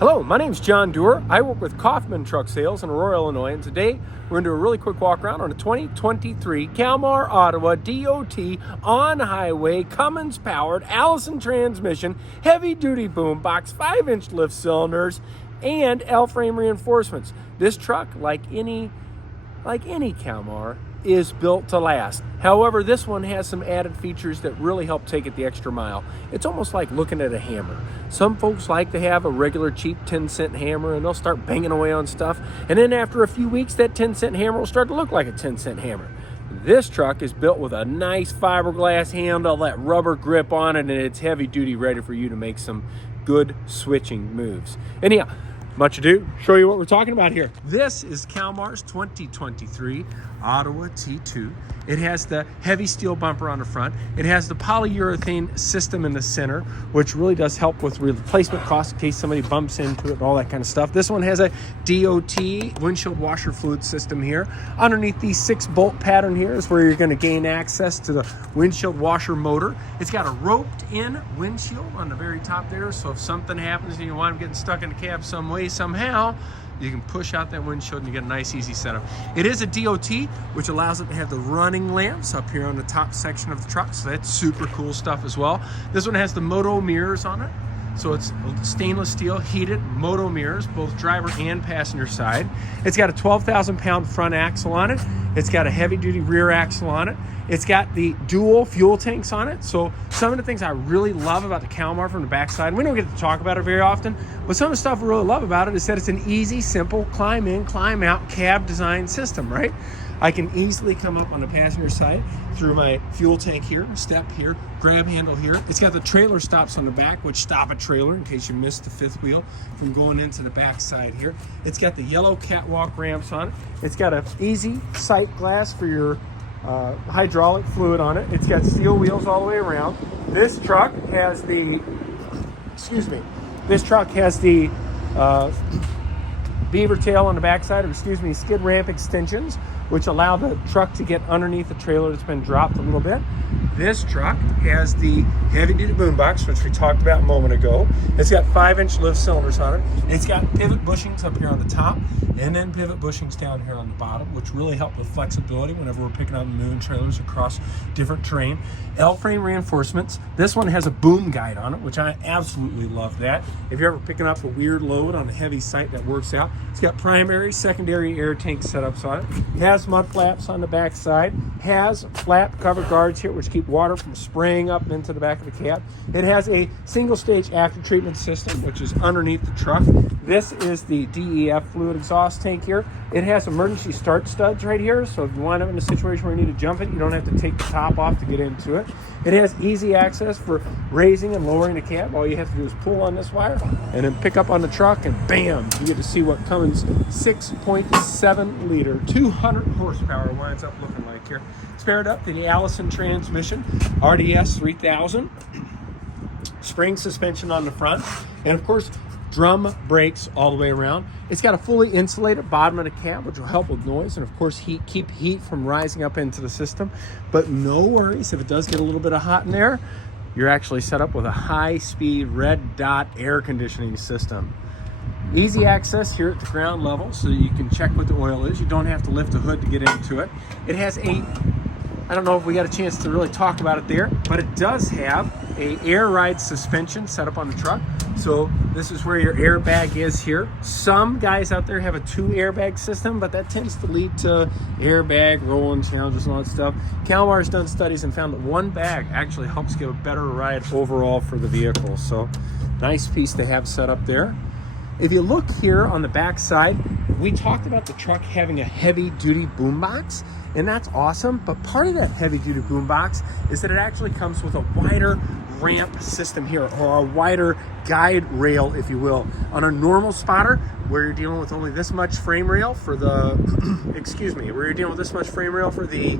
Hello, my name's John Doerr. I work with Kaufman Truck Sales in Aurora, Illinois, and today we're going to do a really quick walk around on a 2023 Kalmar, Ottawa DOT on-highway Cummins-powered Allison transmission, heavy-duty boom box, 5-inch lift cylinders, and L-frame reinforcements. This truck, like any Kalmar, is built to last. However, this one has some added features that really help take it the extra mile. It's almost like looking at a hammer. Some folks like to have a regular cheap 10-cent hammer and they'll start banging away on stuff. And then after a few weeks, that 10-cent hammer will start to look like a 10-cent hammer. This truck is built with a nice fiberglass handle, that rubber grip on it, and it's heavy duty, ready for you to make some good switching moves. Anyhow, much ado, show you what we're talking about here. This is Kalmar's 2023 Ottawa T2. It has the heavy steel bumper on the front. It has the polyurethane system in the center, which really does help with replacement costs in case somebody bumps into it and all that kind of stuff. This one has a DOT windshield washer fluid system here. Underneath the 6-bolt pattern here is where you're going to gain access to the windshield washer motor. It's got a roped-in windshield on the very top there, so if something happens and you wind up getting stuck in the cab some way, somehow, you can push out that windshield and you get a nice easy setup. It is a DOT, which allows it to have the running lamps up here on the top section of the truck, so that's super cool stuff as well. This one has the moto mirrors on it, so it's stainless steel heated moto mirrors, both driver and passenger side. It's got a 12,000 pound front axle on it. It's got a heavy duty rear axle on it. It's got the dual fuel tanks on it. So some of the things I really love about the Kalmar from the backside, we don't get to talk about it very often, but some of the stuff we really love about it is that it's an easy, simple climb in, climb out cab design system, right? I can easily come up on the passenger side through my fuel tank here, step here, grab handle here. It's got the trailer stops on the back, which stop a trailer in case you missed the fifth wheel from going into the back side here. It's got the yellow catwalk ramps on it. It's got an easy sight glass for your hydraulic fluid on it. It's got steel wheels all the way around. This truck has the, beaver tail on the backside, or skid ramp extensions, which allow the truck to get underneath the trailer that's been dropped a little bit. This truck has the heavy-duty boom box, which we talked about a moment ago. It's got 5-inch lift cylinders on it. It's got pivot bushings up here on the top, and then pivot bushings down here on the bottom, which really help with flexibility whenever we're picking up and moving trailers across different terrain. L-frame reinforcements. This one has a boom guide on it, which I absolutely love that. If you're ever picking up a weird load on a heavy site, that works out. It's got primary, secondary air tank setups on it. It has mud flaps on the back side. Has flap cover guards here, which keep water from spraying up into the back of the cab. It has a single-stage after treatment system, which is underneath the truck. This is the DEF fluid exhaust tank here. It has emergency start studs right here, so if you wind up in a situation where you need to jump it, you don't have to take the top off to get into it. It has easy access for raising and lowering the cab. All you have to do is pull on this wire and then pick up on the truck, and bam, you get to see what Cummins 6.7 liter, 200 horsepower winds up looking like here. It's paired up to the Allison transmission, RDS 3000, spring suspension on the front, and of course, drum brakes all the way around. It's got a fully insulated bottom of the cab, which will help with noise and of course keep heat from rising up into the system. But no worries, if it does get a little bit of hot in there, you're actually set up with a high-speed red dot air conditioning system. Easy access here at the ground level, so you can check what the oil is. You don't have to lift the hood to get into it. It has I don't know if we got a chance to really talk about it there, but it does have a air ride suspension set up on the truck. So this is where your airbag is here. Some guys out there have a 2 airbag system, but that tends to lead to airbag rolling challenges and all that stuff. Kalmar's done studies and found that 1 bag actually helps give a better ride overall for the vehicle. So nice piece to have set up there. If you look here on the back side, we talked about the truck having a heavy-duty boombox, and that's awesome. But part of that heavy-duty boombox is that it actually comes with a wider ramp system here, or a wider guide rail, if you will. On a normal spotter, where you're dealing with only this much frame rail for the, where you're dealing with this much frame rail for the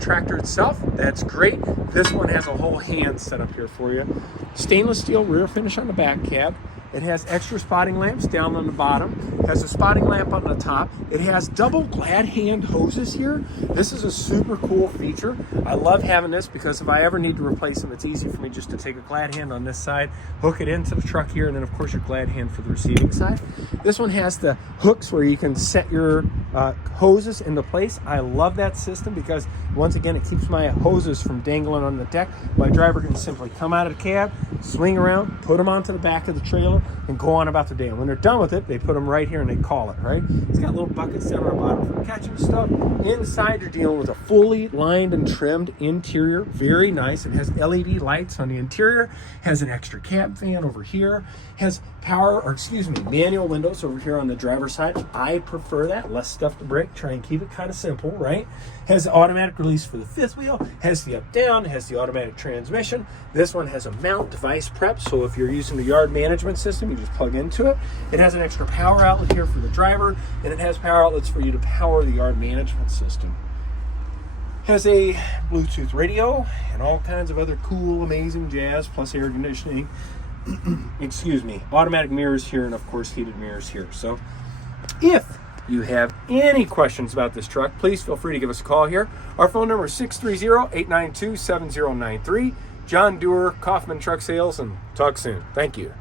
tractor itself, that's great. This one has a whole hand set up here for you. Stainless steel rear finish on the back cab. It has extra spotting lamps down on the bottom. It has a spotting lamp on the top. It has double glad hand hoses here. This is a super cool feature. I love having this because if I ever need to replace them, it's easy for me just to take a glad hand on this side, hook it into the truck here, and then of course your glad hand for the receiving side. This one has the hooks where you can set your hoses into place. I love that system because once again, it keeps my hoses from dangling on the deck. My driver can simply come out of the cab, swing around, put them onto the back of the trailer, and go on about the day. And when they're done with it, they put them right here and they call it, right? It's got little buckets down on the bottom for catching stuff. Inside, you're dealing with a fully lined and trimmed interior. Very nice. It has LED lights on the interior, has an extra cab fan over here, has manual windows over here on the driver's side. I prefer that. Less stuff to break. Try and keep it kind of simple, right? Has the automatic release for the fifth wheel, has the up-down, has the automatic transmission. This one has a mount device prep, so if you're using the yard management system, you just plug into it. It has an extra power outlet here for the driver, and it has power outlets for you to power the yard management system. Has a Bluetooth radio and all kinds of other cool, amazing jazz, plus air conditioning. Automatic mirrors here, and of course heated mirrors here. So if you have any questions about this truck, please feel free to give us a call here. Our phone number is 630-892-7093. John Dewar, Kaufman Truck Sales, and talk soon. Thank you.